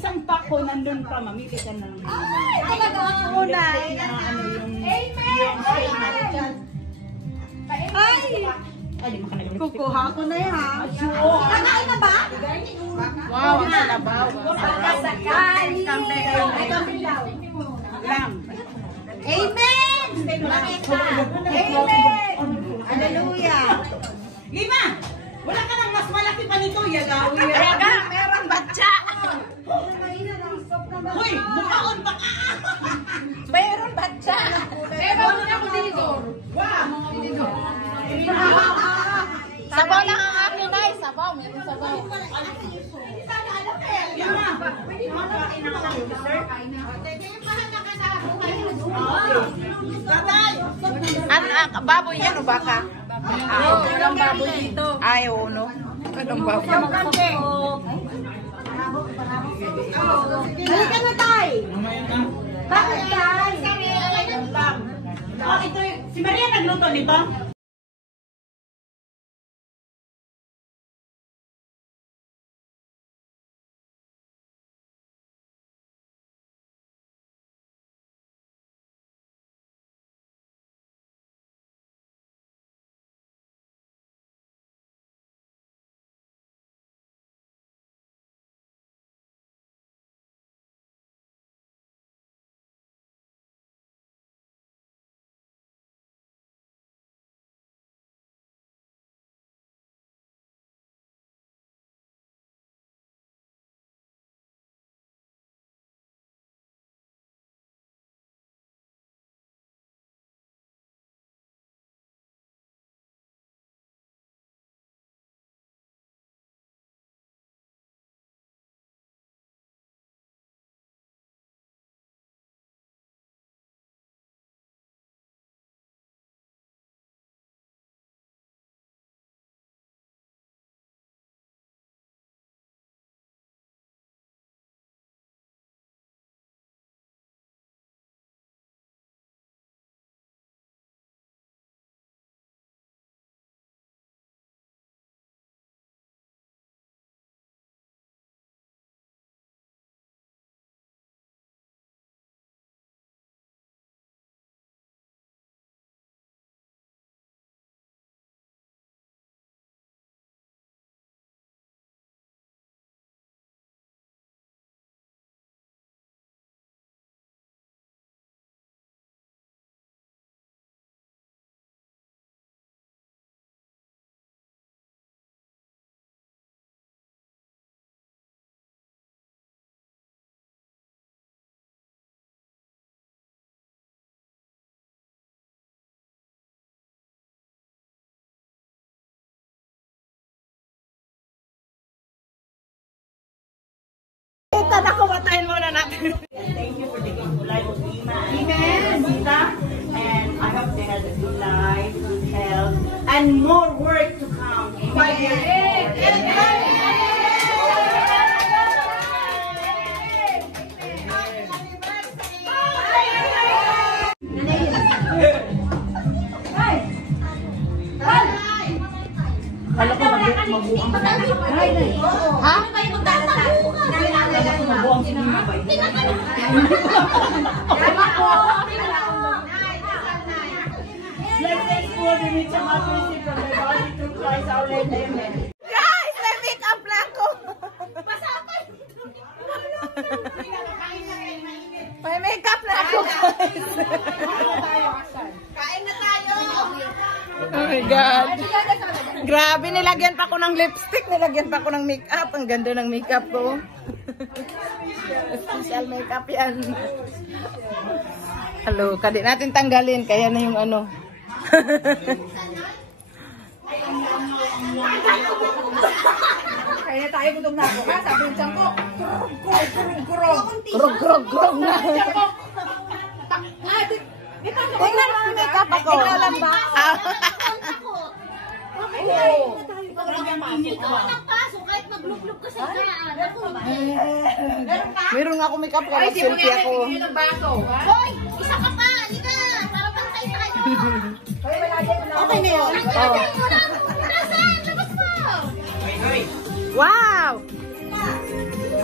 isang pako nandun pa, mamili ka ng Talaga ako na. ano yung ay, Kukuha ko na yan. Kakain na ba? wow, ang salabaw. Sakali. Lam. Amen! Amen! Hallelujah! Lima! Wala ka nang mas malaki pa nito, Yagawi. Talaga, meron batya. Hoy, mukhaon ba ka? Meron batya. Meron ako dito. Sabaw lang ang akin ay. Sabaw, meron sabaw. Lima! Tatay! At baboy yan o baka? Walang baboy dito. Ay, oo, no? Walang baboy. Halika na, tay! Bakit, tay? Oh, ito, si Maria nagluto nito? Nakumatayin muna natin. Thank you for taking the life of Lima and Sita. And I hope they had a good life, good health, and more work to come. 5 years. Kala ko mabuang. Ha? Mabuang si Lima ba? Blessed for the rich and mercy from the body through Christ our Lord. Amen. Guys, may make-up lang ko. May make-up na ako, guys. Kain na tayo. Oh my God. Grabe, nilagyan pa ko ng lipstick, nilagyan pa ko ng make-up. Ang ganda ng make-up ko. Special make-up yan. Hello, kadi natin tanggalin, kaya na yung ano. Kaya tayo gutom na ako, ha? Sabi yung tiyan ko, kurog na. Tingnan mo ang make-up ako. Ikaw lang ba? Meron nga ako make-up kaya selfie ako. Hoy! Isa ka pa! Halika! Para pantay tayo! Okay na yun. Nasaan? Labas mo! Wow!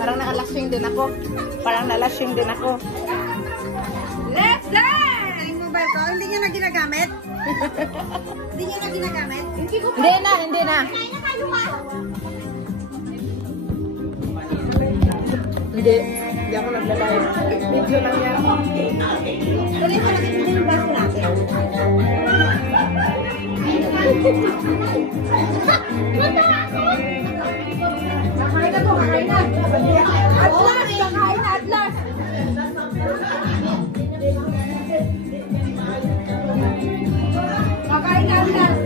Parang nakalasing din ako. Parang nalasing din ako. Let's learn! Yung mobile ko, hindi nyo na ginagamit? Hindi nyo na ginagamit? Hindi ko pa. Hindi na. Kain na tayo ha? Hindi ako naglalay. Video lang yan. Tuloy mo nakita mo yung baso natin. Kakain na po, kakain na. At last, kakain na, at last. Kakain na, at last.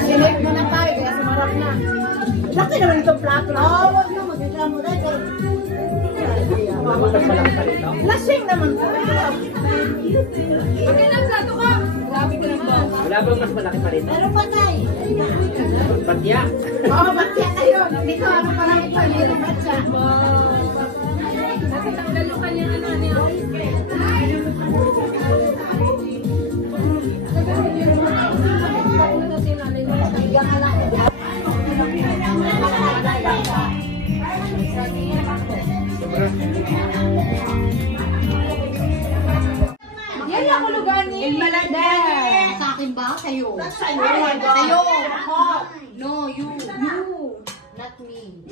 Sinip mo na tayo, kaya sumarap na. Laki naman itong plato. Wag mo, magkita mo na. Lasing naman po. Okay lang, plato ka. Grabe ka naman. Wala bang mas malaki pa rin? Pero patay. Batya. Oo, batya kayo. Dito ako parang ipaliro batya. Natatanggal yung kanyang ano niya. Yan yung kulugan ni Sa akin ba? Sa'yo. Sa'yo. No, you. Not me.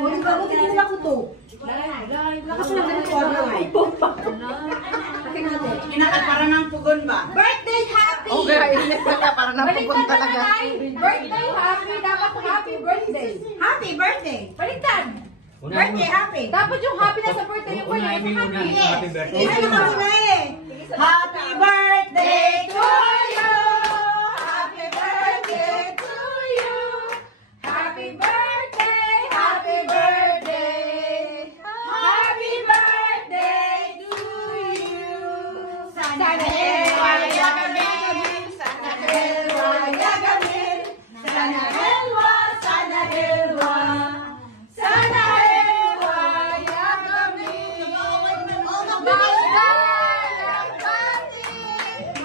Huwag ba? Huwag nila ko to. Lakas na ganito. Inakal para ng pugon ba? Birthday happy! Okay, init na niya. Parang napupun talaga. Birthday happy! Dapat happy birthday! Happy birthday! Baliktad! Birthday happy! Dapat yung happy na sa birthday yung kanya Unahin mo muna. happy. Happy birthday. Ano ka muna eh? Happy birthday to you! Happy birthday to you! Happy birthday! Happy birthday! Happy birthday to you! Sana helwaya gamin! Sana helwaya gamin! Sana helwa! Sana helwa! Sana helwaya gamin! Maligayang bati!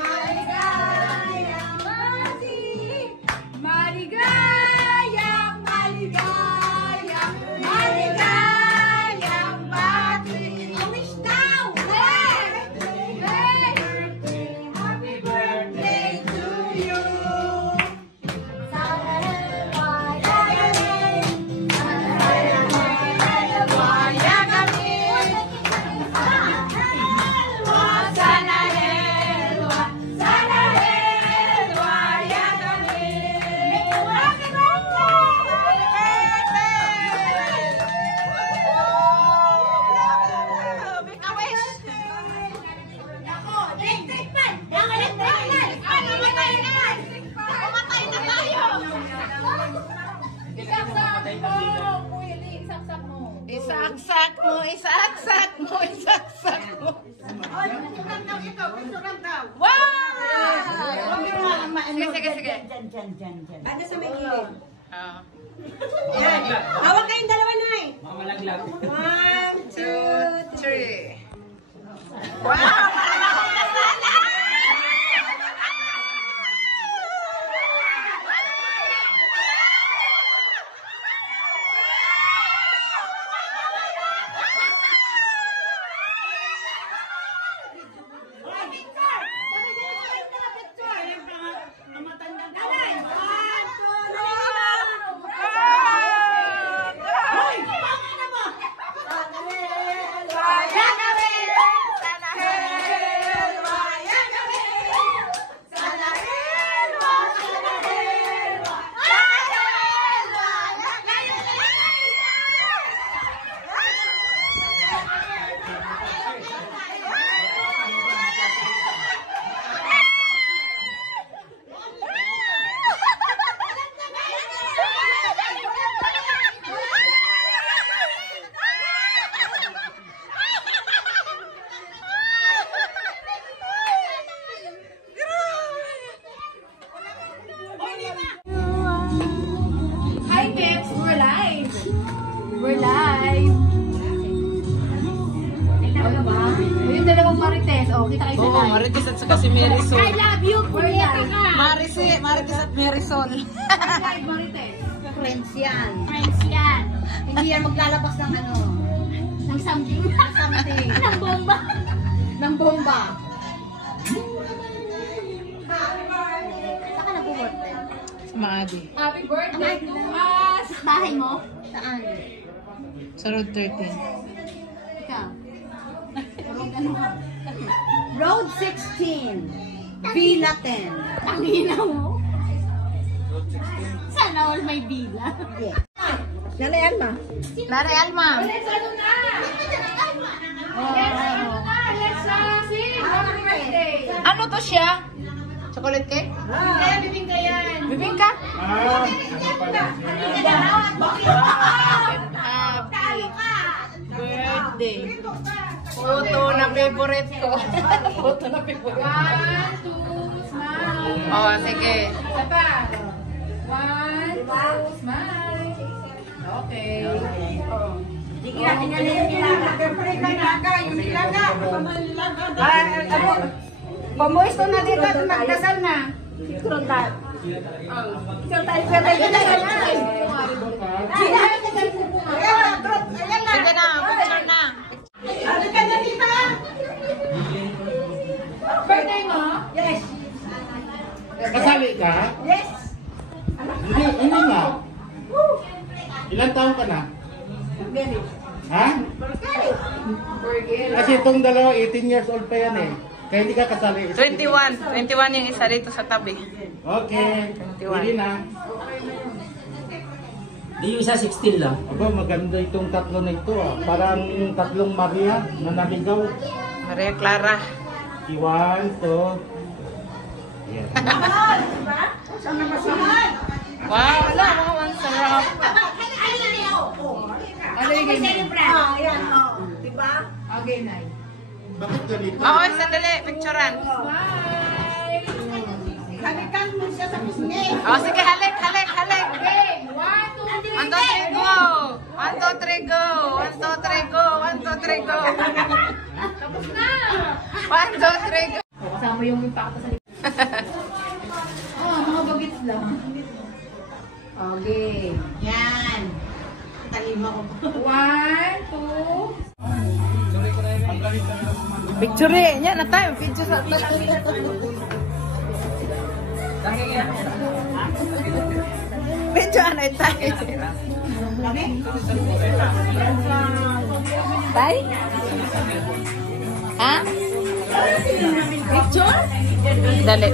Maligayang bati! Maligayang, maligayang, maligayang bati! Wish now! Hey! Hey! Happy birthday to you! Sana helwaya gamin! Sana helwaya gamin! Sana helwa! Sana helwaya gamin! Happy Isaksak mo, isaksak mo, isaksak mo. Wow! Sige. Ano sa may gilid? Ah. Yan. Hawak kayong dalawa na eh. Mga malaglag. 1, 2, 3. Wow! Sana helwaya gamin! Sana helwaya Marites. Oh, kita kayo sa Oo, live. Marites at saka si Marisol. I love you, punyeta ka. Marites at Marisol. Live, Marites. Friends yan. Friends yan. Hindi yan maglalabas ng ano. Ng something. Something. Ng bomba. Ng bomba. Saka nag-birthday. Sa Maadi. Happy birthday to us! Bahay mo? Saan? Sa Road 13. Ikaw. Road 16. Villa 10. Ang hina mo. Sana all may bila. Yeah. Nanay Alma. Nare Alma. Let's ano na! Let's ano na! Let's sing! Happy birthday! Ano to siya? Chocolate cake? Hindi, bibingka yan. Bibingka? Happy birthday. Photo na favorite ko. Photo na favorite. 1, 2, smile. Oh, sige. Isa pa. 1, 2, smile. Okay. Sige natin yan yung nilaga. Siyempre yung nilaga. Yung nilaga. Pamuisto na dito at magdasal na. Ikaw tayo. Ikaw tayo. Sige na, picture na. Ano ka na dito? Birthday mo? Yes. Kasali ka? Yes. Hindi nga. Ilan taon ka na? Very. Ha? Kasi itong dalawa, 18 years old pa yan eh. Kaya hindi ka kasali. 21. 21 yung isa dito sa tabi. Okay. 21. Hindi na. Di yung isa 16 lang. Aba, maganda itong tatlo na ito ah. Parang tatlong Maria na naligaw. Maria Clara. 1, 2. Yes. Wow, wala. Wow, ang sarap. Ano yung game mo? Ayan. Diba? Okay, nice. Bakit ganito? Oo, sandali. Picturean. Halikan mo siya sa pisngi. Oh, sige, halik, halik, halik. Okay, 1, 2, 1, 2, 3, go! 1, 2, 3, go! 1, 2, 3, go! 1, 2, 3, go! tapos na! 1, 2, 3, go! Kasama yung impacto sa likod. Mga bagits lang. Okay. Yan. Talima ko. 1, 2. Picture eh. Yan na tayo. Picture sa Picture ano tayo. Tay? Ha? Picture? Dali.